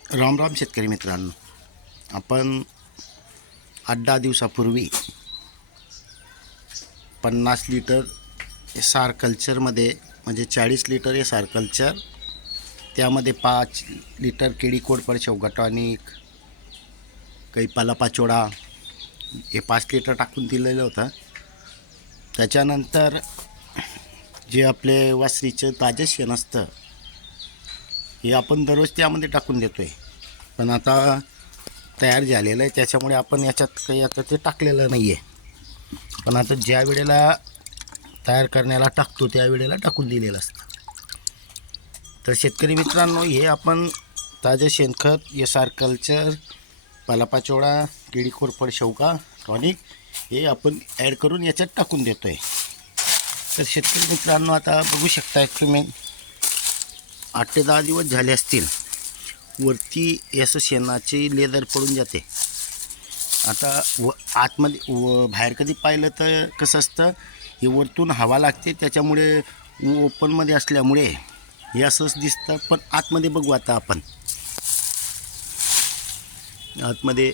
राम राम शेतकरी मित्रांनो आपण आठ दहा दिवसापूर्वी पन्नास लिटर एस आर कल्चरमध्ये म्हणजे चाळीस लिटर एस आर कल्चर त्यामध्ये पाच लिटर केळी कोडपड शेवगटॉनिक काही पालापाचोडा हे पाच लिटर टाकून दिलेलं होतं. त्याच्यानंतर जे आपले वासरीचं ताजं शेण असतं हे आपण दररोज त्यामध्ये टाकून देतो आहे पण आता तयार झालेलं आहे त्याच्यामुळे आपण याच्यात काही आता ते टाकलेलं नाही आहे पण आता ज्या वेळेला तयार करण्याला टाकतो त्यावेळेला टाकून दिलेलं असतं. तर शेतकरी मित्रांनो हे आपण ताजं शेणखत एस आर कल्चर पालापाचोळा केळी कोरफड शेवका टॉनिक हे आपण ॲड करून याच्यात टाकून देतो आहे तर शेतकरी मित्रांनो आता बघू शकताय तुम्ही आठ ते दहा दिवस झाले असतील. वरती असं शेणाची लेदर पडून जाते. आता व आतमध्ये व बाहेर कधी पाहिलं तर कसं असतं हे वरतून हवा लागते त्याच्यामुळे ओपनमध्ये असल्यामुळे हे असंच दिसतं पण आतमध्ये बघू आता आपण. आतमध्ये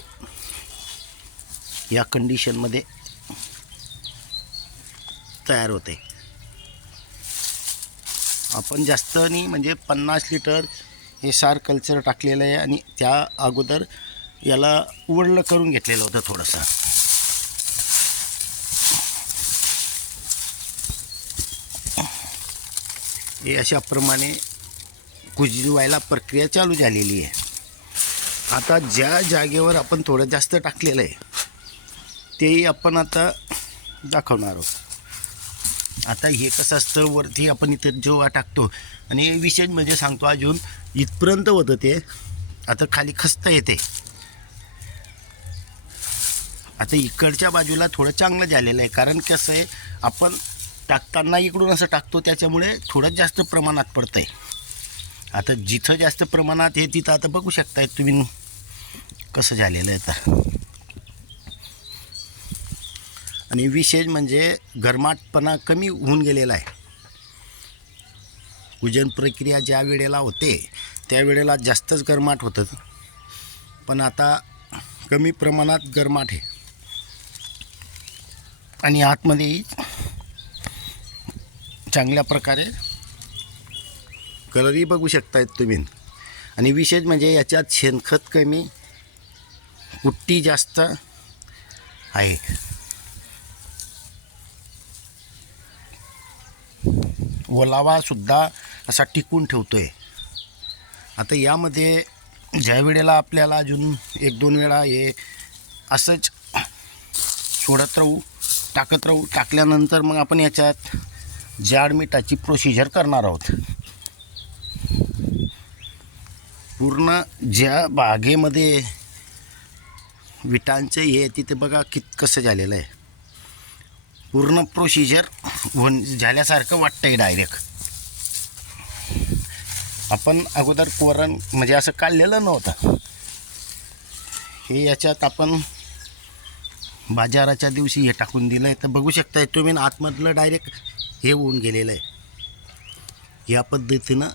या कंडिशनमध्ये तयार होते. आपण जास्त नाही म्हणजे पन्नास लिटर हे सार कल्चर टाकलेलं आहे आणि त्या अगोदर याला उवडलं करून घेतलेलं होतं थोडंसं. हे अशाप्रमाणे कुजवायला प्रक्रिया चालू झालेली आहे. आता ज्या जागेवर आपण थोडं जास्त टाकलेलं आहे तेही आपण आता दाखवणार आहोत. आता हे कसं असतं वरती आपण इथं जेव्हा टाकतो आणि विशेष म्हणजे सांगतो अजून इथपर्यंत होतं ते. आता खाली खस्ता येते. आता इकडच्या बाजूला थोडं चांगलं झालेलं आहे कारण कसं आहे आपण टाकताना इकडून असं टाकतो त्याच्यामुळे थोडं जास्त प्रमाणात पडतं आहे आता जिथं जास्त प्रमाणात आहे तिथं आता बघू शकताय तुम्ही कसं झालेलं आहे आता. आणि विशेष म्हणजे गरमाटपणा कमी होऊन गेलेला आहे. पूजन प्रक्रिया ज्या वेळेला होते त्यावेळेला जास्तच गरमाट होतं. पण आता कमी प्रमाणात गरमाट आहे. आणि आतमध्येही चांगल्या प्रकारे कलरही बघू शकतायत तुम्ही. आणि विशेष म्हणजे याच्यात शेणखत कमी कुट्टी जास्त आहे. ओलावासुद्धा असा टिकून ठेवतो आहे आता यामध्ये ज्या वेळेला आपल्याला अजून एक दोन वेळा हे असंच सोडत राहू टाकत राहू टाकल्यानंतर मग आपण याच्यात जाड मिठाची प्रोसिजर करणार आहोत. पूर्ण ज्या बागेमध्ये विटांचं हे तिथे बघा कित कसं झालेलं आहे. पूर्ण प्रोसिजर होऊन झाल्यासारखं वाटतंय डायरेक्ट आपण अगोदर कोरण म्हणजे असं काढलेलं नव्हतं. हे याच्यात आपण बाजाराच्या दिवशी हे टाकून दिलं आहे तर बघू शकताय तुम्ही आतमधलं डायरेक्ट हे होऊन गेलेलं आहे. या पद्धतीनं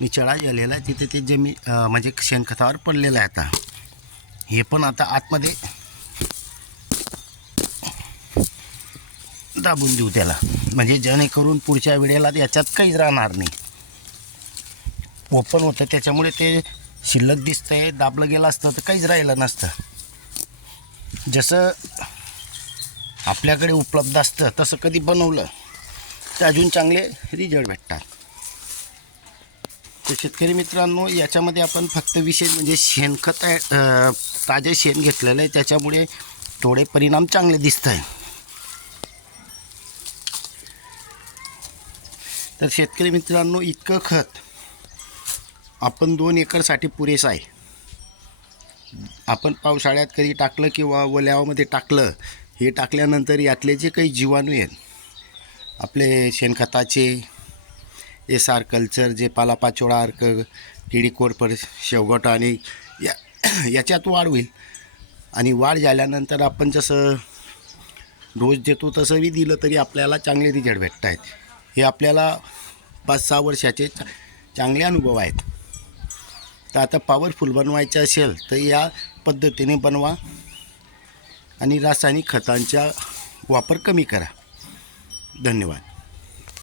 निचळा झालेला आहे. तिथे ते जमी म्हणजे शेणखतावर पडलेलं आहे आता. हे पण आता आतमध्ये दाबून देऊ त्याला. म्हणजे जेणेकरून पुढच्या वेळेला याच्यात काहीच राहणार नाही. ओपन होतं त्याच्यामुळे ते शिल्लक दिसतंय दाबलं गेलं असतं तर काहीच राहिलं नसतं. जसं आपल्याकडे उपलब्ध असतं तसं कधी बनवलं तर अजून चांगले रिझल्ट भेटतात. तर शेतकरी मित्रांनो याच्यामध्ये आपण फक्त विशेष म्हणजे शेणखत आहे ताजे शेण घेतलेलं आहे त्याच्यामुळे थोडे परिणाम चांगले दिसत आहे तर शेतकरी मित्रांनो इतकं खत आपण दोन एकरसाठी पुरेसं आहे. आपण पावसाळ्यात कधी टाकलं किंवा वल्यावामध्ये टाकलं हे टाकल्यानंतर यातले जे काही जीवाणू आहेत आपले शेणखताचे एस आर कल्चर जे पालापाचोळा अर्क किडीकोर पर शेवगट आणि या याच्यात वाढ होईल. आणि वाढ झाल्यानंतर आपण जसं डोस देतो तसंही दिलं तरी आपल्याला चांगले रिझल्ट भेटत आहेत हे आपल्याला पाच सहा वर्षाचे चांगले अनुभव आहेत. तर आता पॉवरफुल बनवायचे असेल तर या पद्धतीने बनवा आणि रासायनिक खतांचा वापर कमी करा. धन्यवाद.